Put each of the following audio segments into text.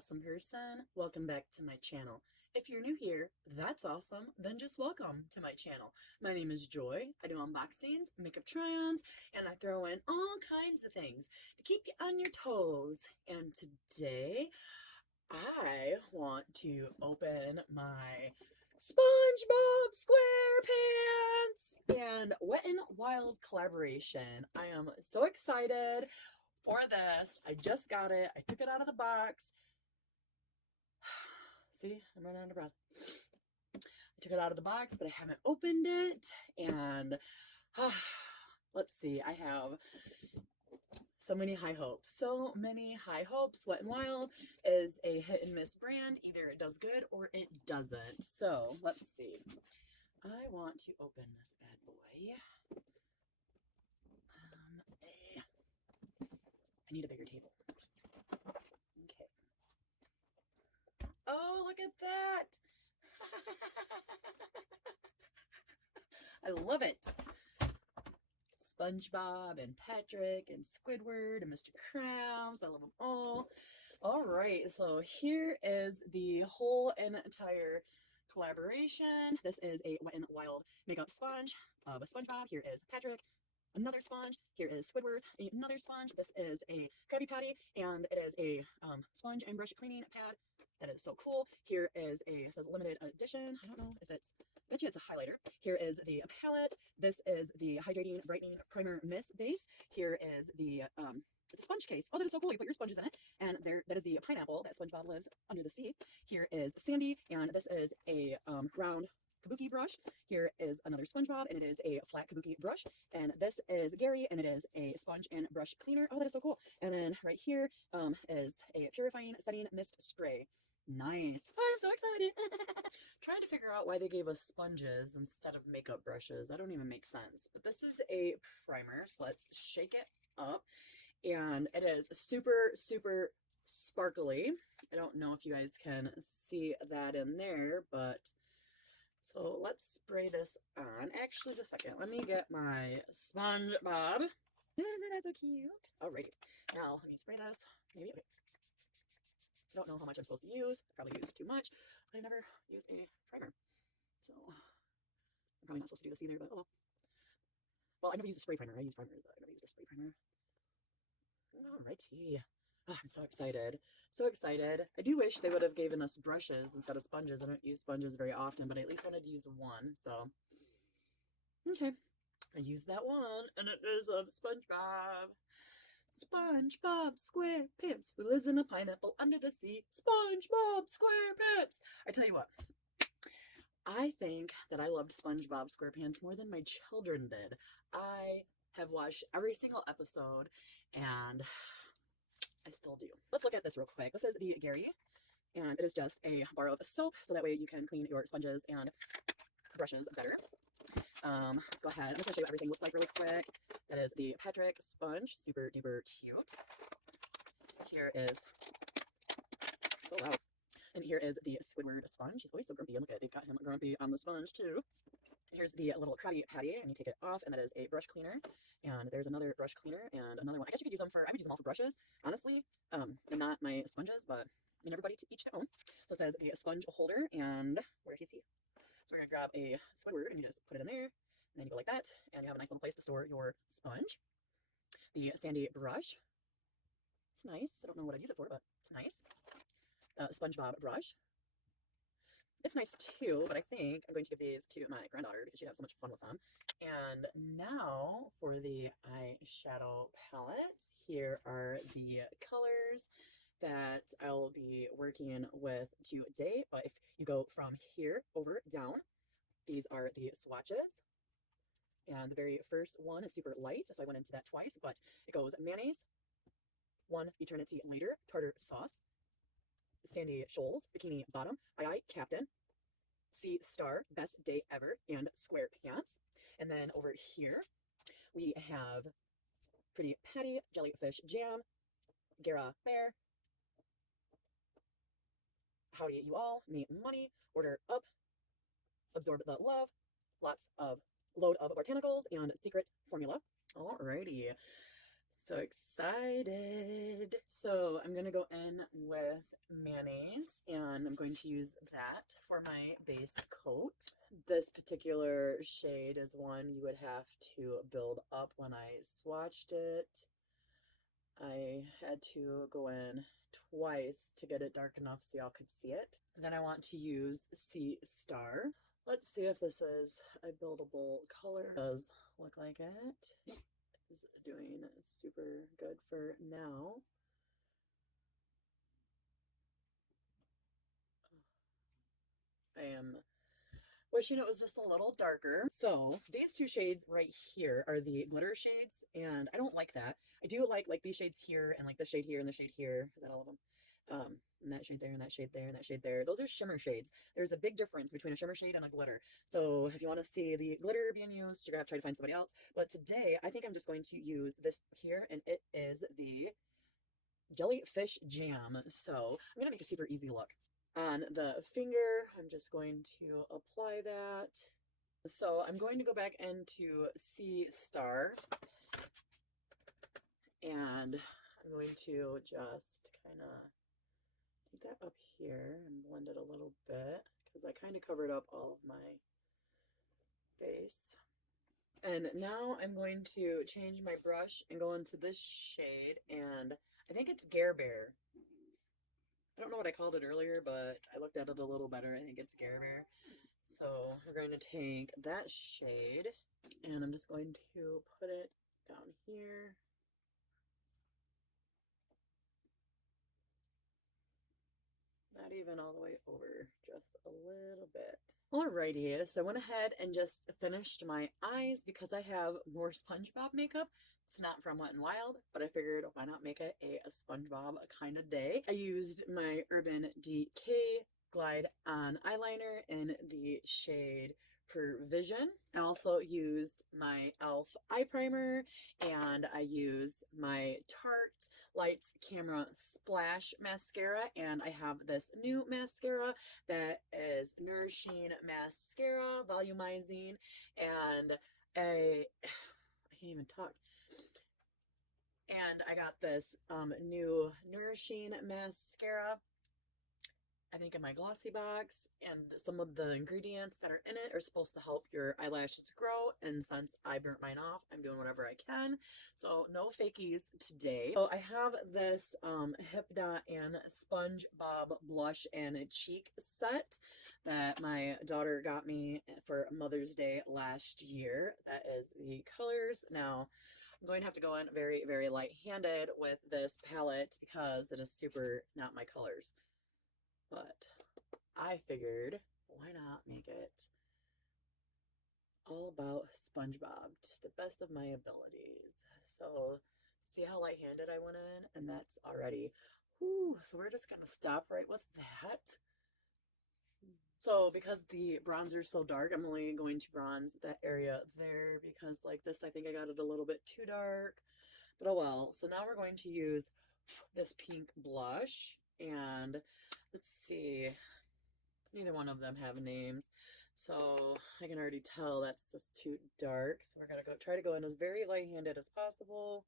awesome person. Welcome back to my channel. If you're new here, that's awesome. Then just welcome to my channel. My name is Joy. I do unboxings, makeup try-ons, and I throw in all kinds of things to keep you on your toes. And today, I want to open my SpongeBob SquarePants and Wet n Wild collaboration. I am so excited for this. I just got it. I took it out of the box. See, I'm running out of breath. I took it out of the box, but I haven't opened it. And let's see, I have so many high hopes. So many high hopes. Wet n Wild is a hit and miss brand. Either it does good or it doesn't. So let's see. I want to open this bad boy. I need a bigger table. Okay. Oh, look at that. I love it. SpongeBob and Patrick and Squidward and Mr. Krabs. I love them all. All right, so here is the whole entire collaboration. This is a Wet n Wild makeup sponge of SpongeBob. Here is Patrick. Another sponge. Here is Squidward. Another sponge. This is a Krabby Patty, and it is a sponge and brush cleaning pad. That is so cool. Here is it says limited edition. I don't know if it's, I bet you it's a highlighter. Here is the palette. This is the hydrating brightening primer mist base. Here is the it's a sponge case. Oh, that is so cool. You put your sponges in it. And that is the pineapple that SpongeBob lives under the sea. Here is Sandy, and this is a round kabuki brush. Here is another SpongeBob, and it is a flat kabuki brush. And this is Gary, and it is a sponge and brush cleaner. Oh, that is so cool. And then right here is a purifying setting mist spray. Nice. Oh, I'm so excited. Trying to figure out why they gave us sponges instead of makeup brushes. That don't even make sense. But this is a primer, so let's shake it up. And it is super, super sparkly. I don't know if you guys can see that in there, but so let's spray this on. Actually, just a second. Let me get my SpongeBob. Isn't that so cute? Alrighty. Now, let me spray this. Maybe, okay. I don't know how much I'm supposed to use. I probably use too much, but I never use a primer. So, I'm probably not supposed to do this either, but oh well. Well, I never use a spray primer. I use primers, but I never use a spray primer. Alrighty. Oh, I'm so excited. So excited. I do wish they would have given us brushes instead of sponges. I don't use sponges very often, but I at least wanted to use one, so. Okay. I used that one, and it is of SpongeBob. SpongeBob SquarePants, who lives in a pineapple under the sea. SpongeBob SquarePants. I tell you what, I think that I loved SpongeBob SquarePants more than my children did. I have watched every single episode, and I still do. Let's look at this real quick. This is the Gary, and it is just a bar of soap, so that way you can clean your sponges and brushes better. Let's go ahead. I'm just going to show you what everything looks like really quick. That is the Patrick sponge. Super duper cute. Here is, so loud. And here is the Squidward sponge. He's always so grumpy. And look at it. They've got him grumpy on the sponge too. And here's the little Krabby Patty, and you take it off, and that is a brush cleaner. And there's another brush cleaner and another one. I guess you could use them for, I would use them all for brushes, honestly. And not my sponges, but I mean, everybody to each their own. So it says the sponge holder, and where is he? So we're going to grab a Squidward, and you just put it in there, and then you go like that, and you have a nice little place to store your sponge. The Sandy brush. It's nice. I don't know what I'd use it for, but it's nice. SpongeBob brush. It's nice too, but I think I'm going to give these to my granddaughter because she'd have so much fun with them. And now for the eyeshadow palette. Here are the colors that I'll be working with today. But if you go from here over down, these are the swatches. And the very first one is super light, so I went into that twice, but it goes mayonnaise, One Eternity Later, tartar sauce, Sandy Shoals, Bikini Bottom, Aye Captain, Sea Star, Best Day Ever, and Square Pants. And then over here, we have Pretty Patty, Jellyfish Jam, Gara Bear, Howdy You All, Me Money, Order Up, Absorb the Love, lots of load of botanicals, and Secret Formula. Alrighty. So excited. So I'm gonna go in with mayonnaise and I'm going to use that for my base coat. This particular shade is one you would have to build up. When I swatched it, I had to go in twice to get it dark enough so y'all could see it. Then I want to use Sea Star. Let's see if this is a buildable color. It does look like it. Is doing super good for now. I am wishing it was just a little darker. So these two shades right here are the glitter shades, and I don't like that. I do like these shades here, and like the shade here and the shade here. Is that all of them? And that shade there, and that shade there, and that shade there. Those are shimmer shades. There's a big difference between a shimmer shade and a glitter. So if you want to see the glitter being used, you're gonna have to try to find somebody else. But today, I think I'm just going to use this here, and it is the Jellyfish Jam. So I'm gonna make a super easy look. On the finger, I'm just going to apply that. So I'm going to go back into Sea Star, and I'm going to just kind of put that up here and blend it a little bit because I kind of covered up all of my face. And now I'm going to change my brush and go into this shade, and I think it's Gare Bear. I don't know what I called it earlier, but I looked at it a little better. I think it's Gare Bear. So we're going to take that shade, and I'm just going to put it down here. Not even all the way over, just a little bit. Alrighty, so I went ahead and just finished my eyes because I have more SpongeBob makeup. It's not from Wet n Wild, but I figured why not make it a SpongeBob kind of day. I used my Urban Decay Glide On eyeliner in the shade Provision. I also used my e.l.f. eye primer, and I used my Tarte Lights Camera Splash mascara, and I have this new mascara that is Nourishing Mascara, Volumizing, and I can't even talk. And I got this new Nourishing Mascara, I think, in my glossy box, and some of the ingredients that are in it are supposed to help your eyelashes grow, and since I burnt mine off, I'm doing whatever I can. So no fakies today. So I have this Hypnot and SpongeBob blush and cheek set that my daughter got me for Mother's Day last year. That is the colors. Now I'm going to have to go in very, very light-handed with this palette because it is super not my colors. But I figured, why not make it all about SpongeBob to the best of my abilities? So see how light-handed I went in? And that's already, whew, so we're just going to stop right with that. So because the bronzer is so dark, I'm only going to bronze that area there because like this, I think I got it a little bit too dark. But oh well. So now we're going to use this pink blush, and let's see, neither one of them have names, so I can already tell that's just too dark. So we're gonna try to go in as very light-handed as possible.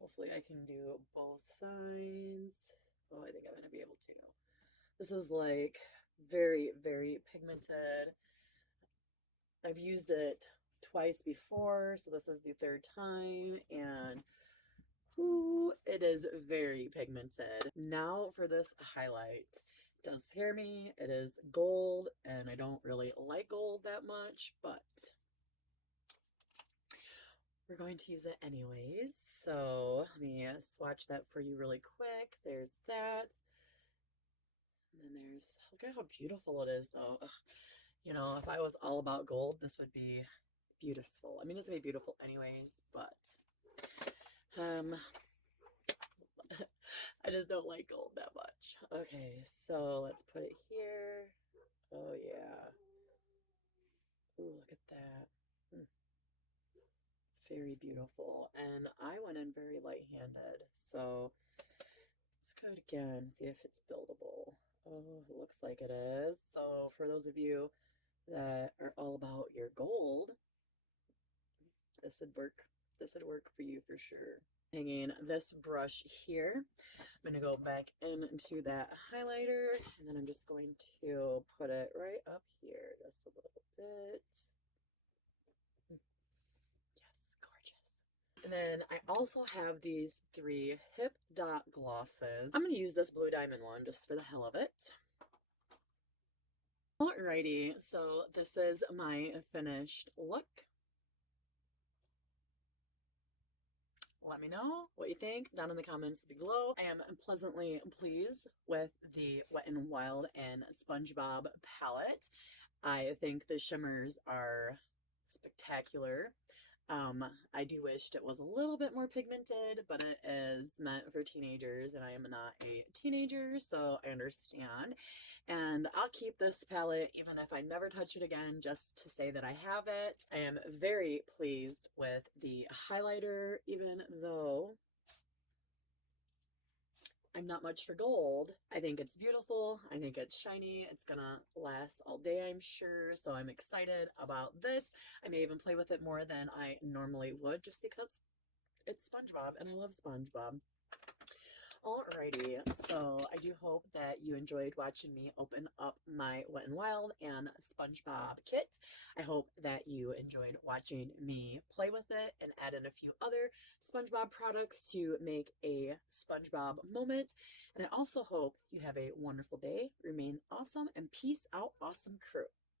Hopefully I can do both sides. Oh, I think I'm gonna be able to. This is like very, very pigmented. I've used it twice before, so this is the third time, and ooh, it is very pigmented. Now for this highlight. It does scare me. It is gold, and I don't really like gold that much, but we're going to use it anyways. So let me swatch that for you really quick. There's that. And then there's, look at how beautiful it is though. Ugh. You know, if I was all about gold, this would be beautiful. I mean, it's gonna be beautiful anyways, but I just don't like gold that much. Okay, so let's put it here. Oh yeah. Ooh, look at that. Very beautiful. And I went in very light-handed, so let's go again, see if it's buildable. Oh, it looks like it is. So for those of you that are all about your gold, this would work this would work for you for sure. Hanging this brush here. I'm going to go back into that highlighter, and then I'm just going to put it right up here just a little bit. Yes, gorgeous. And then I also have these 3 Hip Dot glosses. I'm going to use this blue diamond one just for the hell of it. Alrighty, so this is my finished look. Let me know what you think down in the comments below. I am pleasantly pleased with the Wet n Wild and SpongeBob palette. I think the shimmers are spectacular. I do wish it was a little bit more pigmented, but it is meant for teenagers, and I am not a teenager, so I understand. And I'll keep this palette even if I never touch it again, just to say that I have it. I am very pleased with the highlighter, even though I'm not much for gold. I think it's beautiful. I think it's shiny. It's gonna last all day, I'm sure. So I'm excited about this. I may even play with it more than I normally would, just because it's SpongeBob and I love SpongeBob. Alrighty, so I do hope that you enjoyed watching me open up my Wet n Wild and SpongeBob kit. I hope that you enjoyed watching me play with it and add in a few other SpongeBob products to make a SpongeBob moment. And I also hope you have a wonderful day, remain awesome, and peace out, awesome crew.